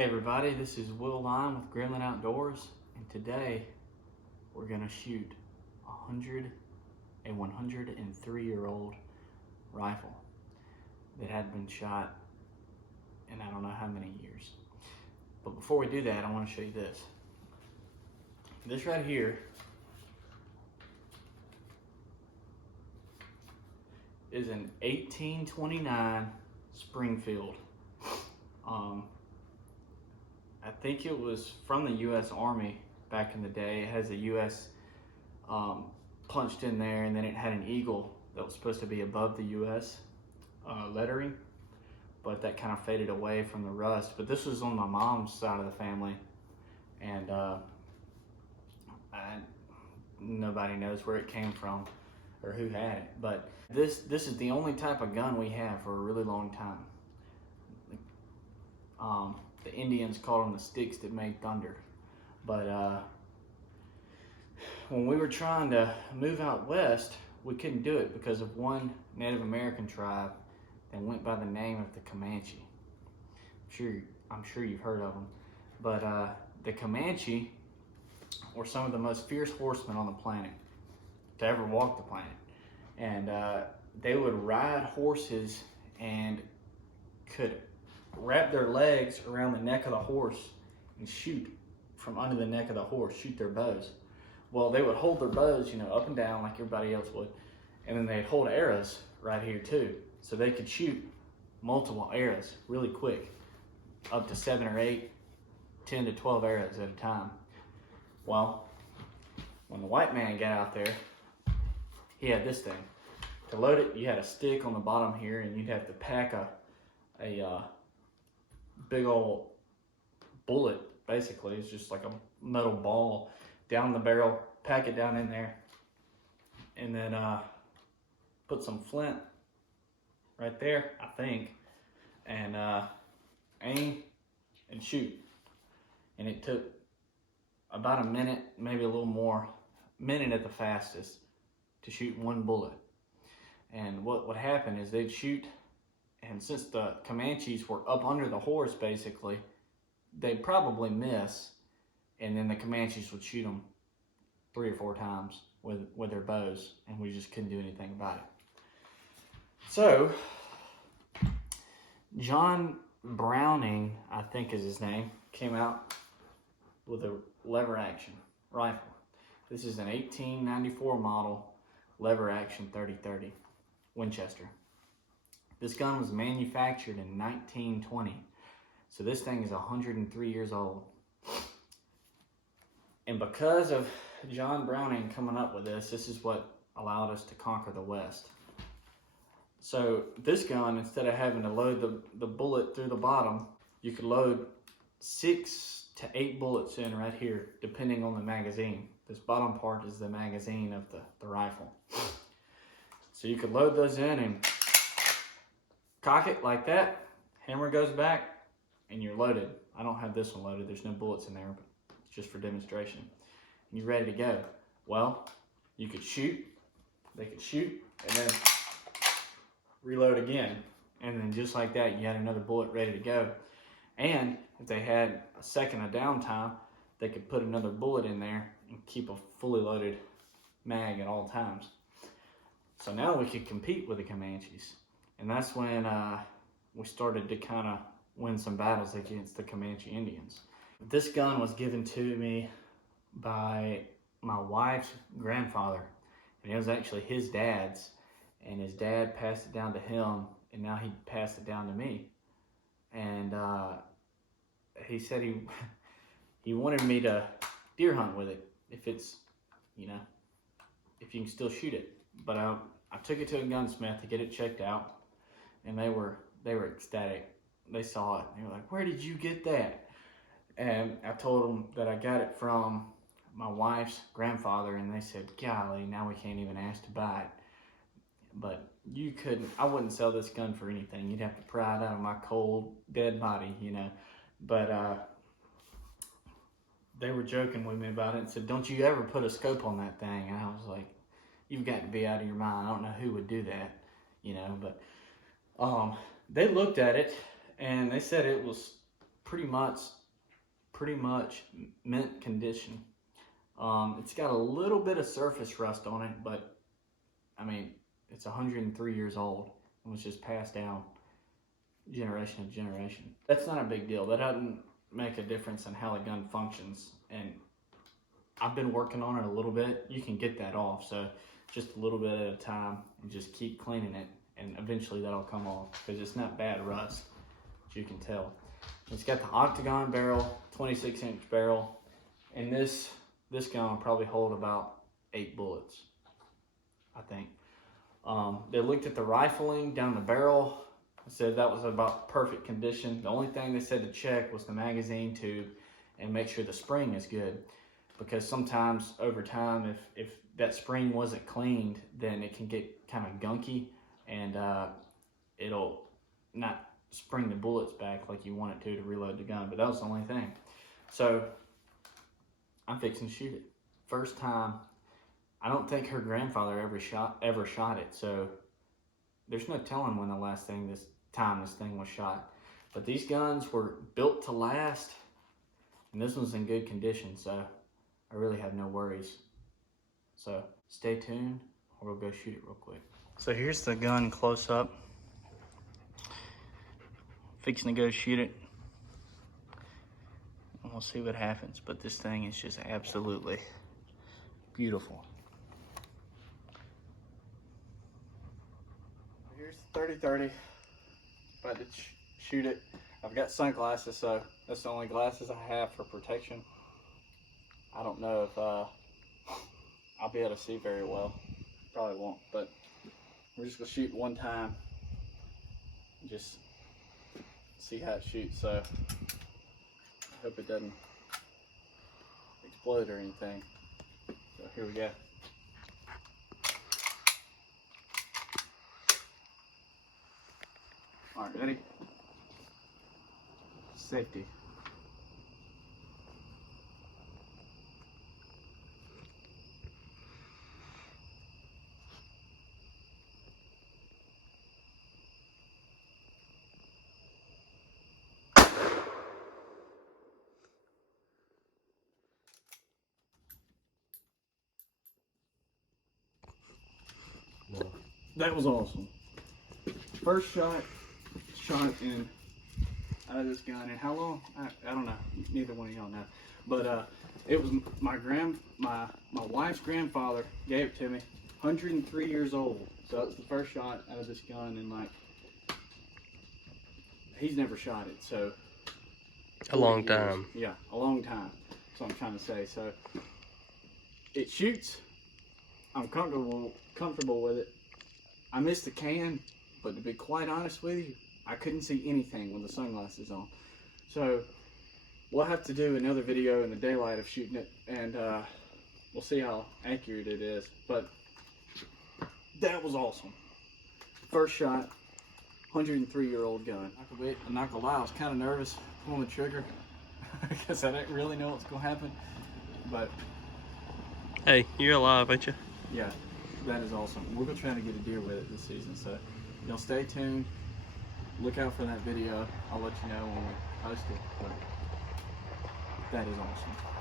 Hey everybody, this is Will Lyon with Gremlin Outdoors, and today we're going to shoot a 103-year-old rifle that had been shot in I don't know how many years. But before we do that, I want to show you this. This right here is an 1829 Springfield. I think it was from the U.S. Army back in the day. It has a U.S. Punched in there, and then it had an eagle that was supposed to be above the U.S. Lettering, but that kind of faded away from the rust. But this was on my mom's side of the family, and nobody knows where it came from or who had it. But this is the only type of gun we have for a really long time. The Indians called them the sticks that made thunder. But when we were trying to move out west, we couldn't do it because of one Native American tribe that went by the name of the Comanche. I'm sure you've heard of them. But the Comanche were some of the most fierce horsemen on the planet to ever walk the planet. And they would ride horses and could wrap their legs around the neck of the horse and shoot from under the neck of the horse, shoot their bows. Well, they would hold their bows, up and down like everybody else would, and then they'd hold arrows right here too. So they could shoot multiple arrows really quick, up to 7 or 8, 10 to 12 arrows at a time. Well, when the white man got out there, he had this thing. To load it, you had a stick on the bottom here, and you'd have to pack a big old bullet. Basically, it's just like a metal ball down the barrel, pack it down in there, and then put some flint right there, I think, and aim and shoot. And it took about a minute, maybe a little more, minute at the fastest, to shoot one bullet. And what would happen is they'd shoot, and since the Comanches were up under the horse, basically, they'd probably miss, and then the Comanches would shoot them 3 or 4 times with their bows, and we just couldn't do anything about it. So, John Browning, I think is his name, came out with a lever action rifle. This is an 1894 model lever action 30-30 Winchester. This gun was manufactured in 1920. So this thing is 103 years old. And because of John Browning coming up with this is what allowed us to conquer the West. So this gun, instead of having to load the bullet through the bottom, you could load 6 to 8 bullets in right here, depending on the magazine. This bottom part is the magazine of the rifle. So you could load those in and cock it like that, hammer goes back, and you're loaded. I don't have this one loaded, there's no bullets in there, but it's just for demonstration. And you're ready to go. Well, you could shoot, they could shoot, and then reload again. And then just like that, you had another bullet ready to go. And if they had a second of downtime, they could put another bullet in there and keep a fully loaded mag at all times. So now we could compete with the Comanches. And that's when we started to kind of win some battles against the Comanche Indians. This gun was given to me by my wife's grandfather, and it was actually his dad's, and his dad passed it down to him, and now he passed it down to me. And he said he wanted me to deer hunt with it if it's, if you can still shoot it. But I took it to a gunsmith to get it checked out, and they were ecstatic. They saw it. They were like, "Where did you get that?" And I told them that I got it from my wife's grandfather, and they said, "Golly, now we can't even ask to buy it." But I wouldn't sell this gun for anything. You'd have to pry it out of my cold, dead body, But they were joking with me about it and said, "Don't you ever put a scope on that thing?" And I was like, "You've got to be out of your mind. I don't know who would do that, But they looked at it and they said it was pretty much mint condition. It's got a little bit of surface rust on it, but I mean, it's 103 years old and was just passed down generation to generation. That's not a big deal. That doesn't make a difference in how the gun functions. And I've been working on it a little bit. You can get that off, so just a little bit at a time and just keep cleaning it, and eventually that'll come off because it's not bad rust, as you can tell. It's got the octagon barrel, 26-inch barrel, and this gun will probably hold about 8 bullets, I think. They looked at the rifling down the barrel, said that was about perfect condition. The only thing they said to check was the magazine tube and make sure the spring is good, because sometimes over time, if that spring wasn't cleaned, then it can get kind of gunky and it'll not spring the bullets back like you want it to reload the gun. But that was the only thing. So I'm fixing to shoot it. First time. I don't think her grandfather ever shot it, so there's no telling when the last time this thing was shot. But these guns were built to last, and this one's in good condition, so I really have no worries. So stay tuned, or we'll go shoot it real quick. So here's the gun close up. Fixing to go shoot it, and we'll see what happens. But this thing is just absolutely beautiful. Here's the 30-30. About to shoot it. I've got sunglasses, so that's the only glasses I have for protection. I don't know if I'll be able to see very well. Probably won't, but we're just gonna shoot one time and just see how it shoots. So I hope it doesn't explode or anything. So here we go. All right, ready? Safety. That was awesome. First shot in out of this gun, and how long? I don't know. Neither one of y'all know. But it was my wife's grandfather gave it to me. 103 years old. So that was the first shot out of this gun, and like he's never shot it. So a long time. Yeah, a long time. That's what I'm trying to say. So it shoots. I'm comfortable with it. I missed the can, but to be quite honest with you, I couldn't see anything with the sunglasses on. So we'll have to do another video in the daylight of shooting it, and we'll see how accurate it is. But that was awesome. First shot, 103-year-old gun. I'm not gonna lie, I was kind of nervous pulling the trigger because I didn't really know what's gonna happen. But hey, you're alive, ain't you? Yeah, that is awesome. We're gonna try to get a deer with it this season, so y'all stay tuned. Look out for that video. I'll let you know when we post it. But that is awesome.